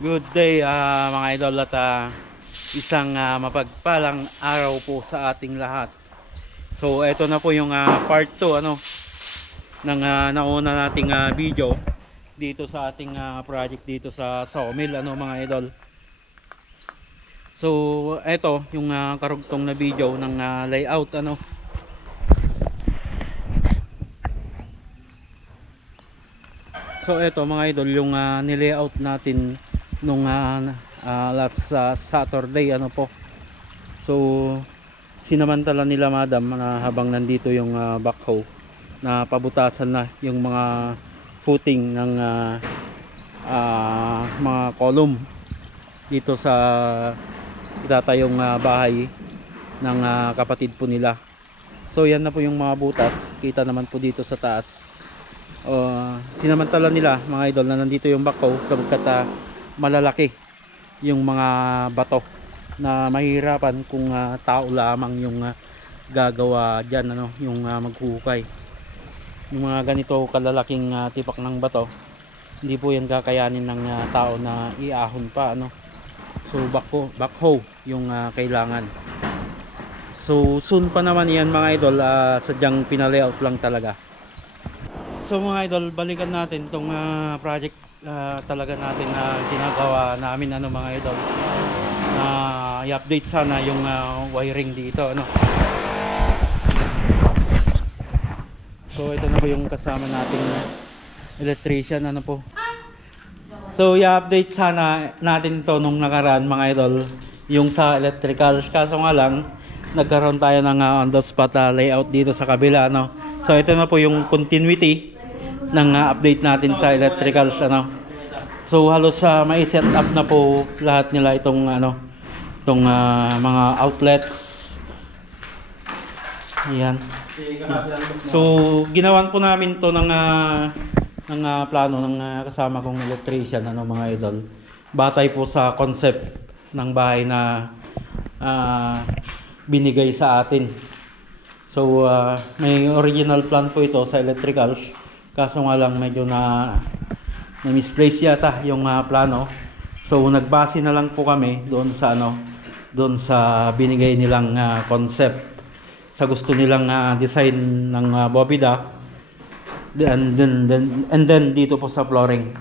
Good day mga idol at isang mapagpalang araw po sa ating lahat. So eto na po yung part 2 ng nauna nating video dito sa ating project dito sa sawmill mga idol. So eto yung karugtong na video ng layout So eto mga idol yung nilayout natin nung last Saturday po. So sinamantala nila madam na habang nandito yung backhoe na pabutasan na yung mga footing ng mga column dito sa itatayong bahay ng kapatid po nila. So yan na po yung mga butas, kita naman po dito sa taas. Sinamantala nila mga idol na nandito yung backhoe sapagkat malalaki yung mga bato na mahirapan kung tao lamang yung gagawa dyan yung maghuhukay. Yung mga ganito kalalaking tipak ng bato, hindi po yan kakayanin ng tao na iahon pa So backhoe yung kailangan. So soon pa naman yan mga idol, sadyang pinalayout lang talaga. So mga idol, balikan natin tong project talaga natin na ginagawa namin mga idol, na i-update sana yung wiring dito So ito na po yung kasama nating electrician po. So i-update sana natin to nung nakaraan mga idol, yung sa electrical, kaso nga lang nagkaroon tayo ng on the spot layout dito sa kabila So ito na po yung continuity ng update natin sa electricals So halos may set up na po lahat nila itong itong mga outlets. Ayan. So ginawan po namin to ng plano ng kasama kong electrician mga idol. Batay po sa concept ng bahay na binigay sa atin. So may original plan po ito sa electricals. Kaso nga lang medyo na misplace yata yung plano. So nagbase na lang po kami doon sa doon sa binigay nilang concept, sa gusto nilang design ng bobida, and then dito po sa flooring.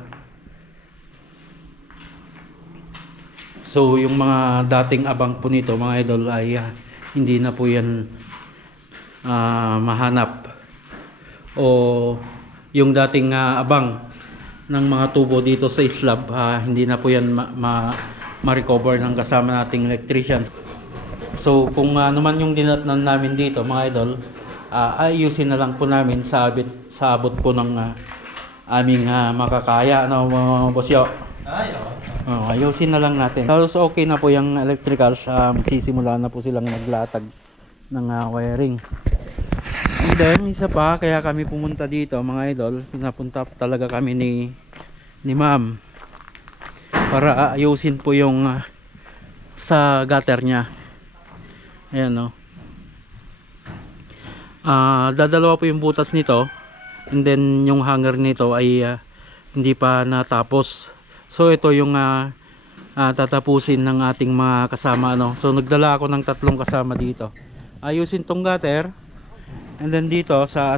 So yung mga dating abang po nito mga idol ay hindi na po yan mahanap, o yung dating abang ng mga tubo dito sa slab, hindi na po yan ma-recover ng kasama nating electrician. So kung ano man yung dinatnan namin dito mga idol, ayusin na lang po namin sa abot po ng aming makakaya Bosyo. Ayusin na lang natin. Halos okay na po yung electrical, magsisimula na po silang naglatag ng wiring. And then isa pa, kaya kami pumunta dito mga idol, pinapunta talaga kami ni ma'am para ayusin po yung sa gutter nya. Ayan dadalawa po yung butas nito, and then yung hanger nito ay hindi pa natapos. So ito yung tatapusin ng ating mga kasama So nagdala ako ng 3 kasama dito. Ayusin tong gutter. And then dito sa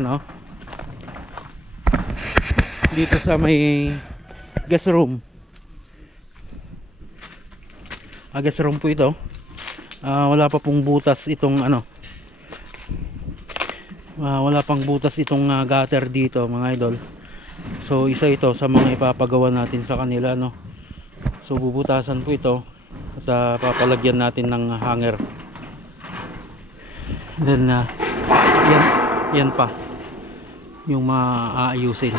dito sa may guest room. Guest room po ito. Wala pa pong butas itong wala pang butas itong gutter dito mga idol. So isa ito sa mga ipapagawa natin sa kanila So bubutasan po ito at papalagyan natin ng hanger. And then yan pa yung maaayusin.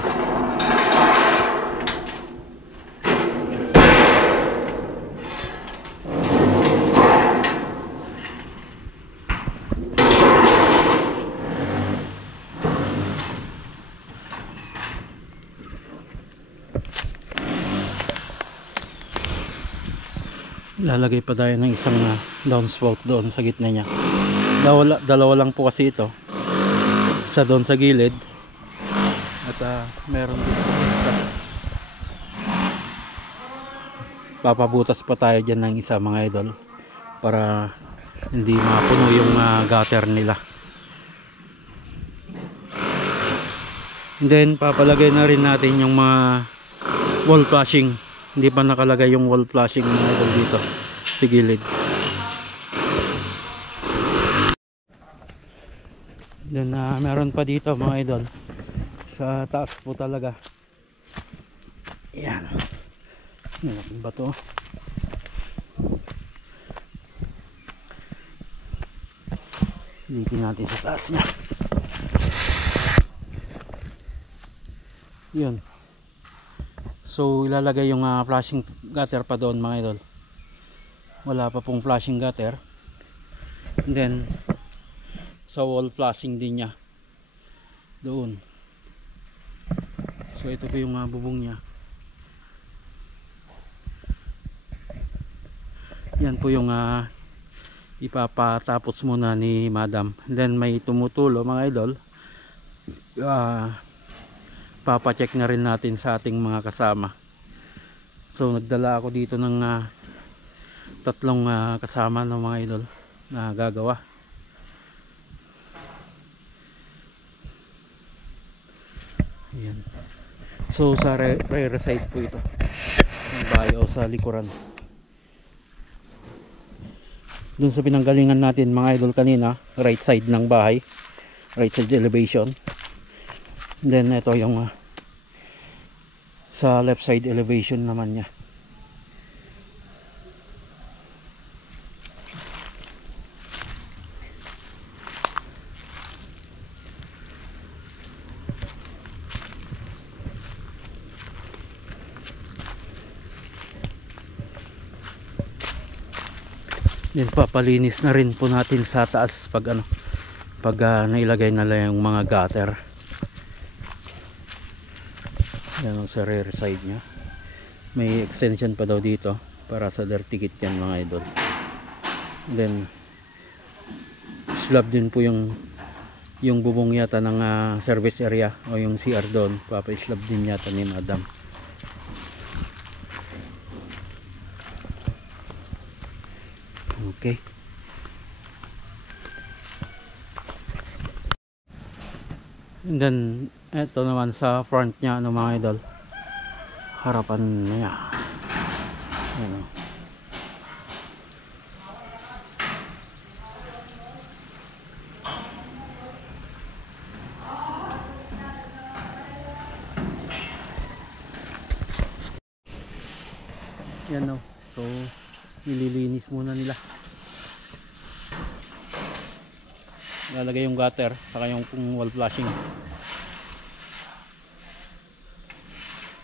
Lalagay pa tayo ng isang downspout doon sa gitna niya. Dalawa lang po kasi ito, isa doon sa gilid at meron dito isa. papabutas pa tayo dyan ng isa mga idol para hindi mapuno yung gutter nila. And then papalagay na rin natin yung mga wall flashing. Hindi pa nakalagay yung wall flashing mga idol dito sa gilid. Then meron pa dito mga idol sa taas po talaga. Yan. Malaking bato. Lipin natin sa taas niya. Yun. So ilalagay yung flashing gutter pa doon mga idol. Wala pa pong flashing gutter. And then sa wall flashing din niya doon. So ito po yung bubong niya. Yan po yung ipapatapos muna ni madam. And then may tumutulo mga idol. Papacheck na rin natin sa ating mga kasama. So nagdala ako dito ng tatlong kasama ng mga idol na gagawa. Ayan. So sa rear side po ito ng bahay o sa likuran. Dun sa pinanggalingan natin mga idol kanina, right side ng bahay, right side elevation. And then ito yung sa left side elevation naman niya. Then papalinis na rin po natin sa taas pag nailagay na lang yung mga gutter. Yan sa rear side nya. May extension pa daw dito para sa dirty kit yan mga idol. Then slab din po yung bubong yata ng service area o yung CR doon. Papa-slab din yata ni madam. Okay. And then ito naman sa front nya mga idol. Harapan niya. Ayan o. Yan o. So nililinis muna nila. Lalagay yung gutter saka yung wall flashing.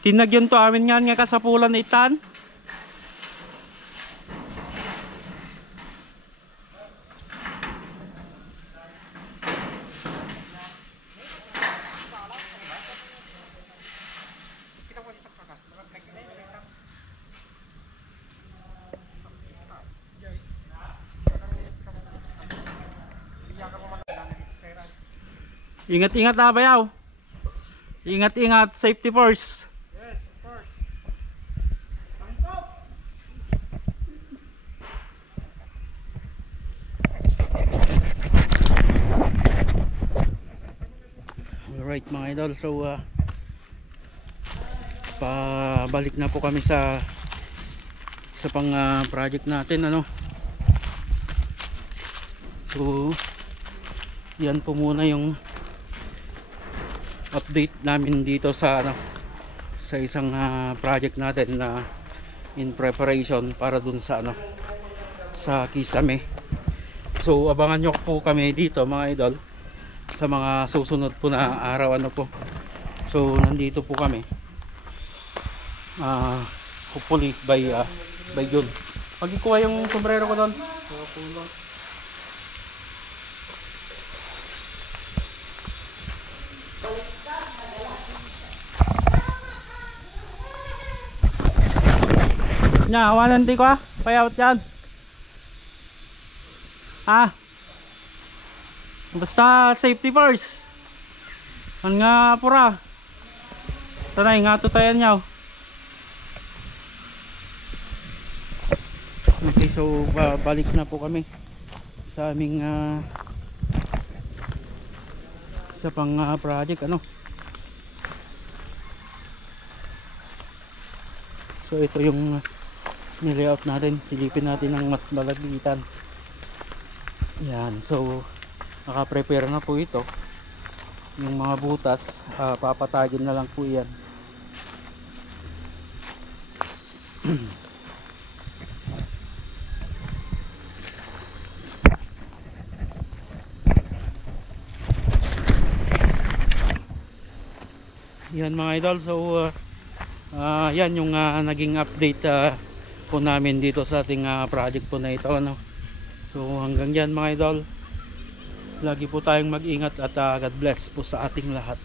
Tinagyan to amin nga kasapulan itan. Ingat-ingat na bayaw. Ingat-ingat, safety first. Yes, of course. Alright mga idol, so pabalik na po kami sa pang project natin ano. So yan po muna yung update namin dito sa sa isang project natin na in preparation para dun sa sa Kisame. So abangan nyo po kami dito mga idol sa mga susunod po na araw po. So nandito po kami hopefully by June. Pagikuha yung sombrero ko doon. Nya, awalan di ko payout yan. Basta safety first. An nga pura. Tanay nga to tayo nyaw. Okay, so balik na po kami sa aming sa pang project ano. So ito yung nilayout natin, silipin natin ng mas malagitan. Yan, so naka-prepare na po ito. Yung mga butas, papatagin na lang po yan. Yan mga idol, so yan yung naging update po namin dito sa ating project po na ito ano. So hanggang dyan mga idol, lagi po tayong mag-ingat at God bless po sa ating lahat.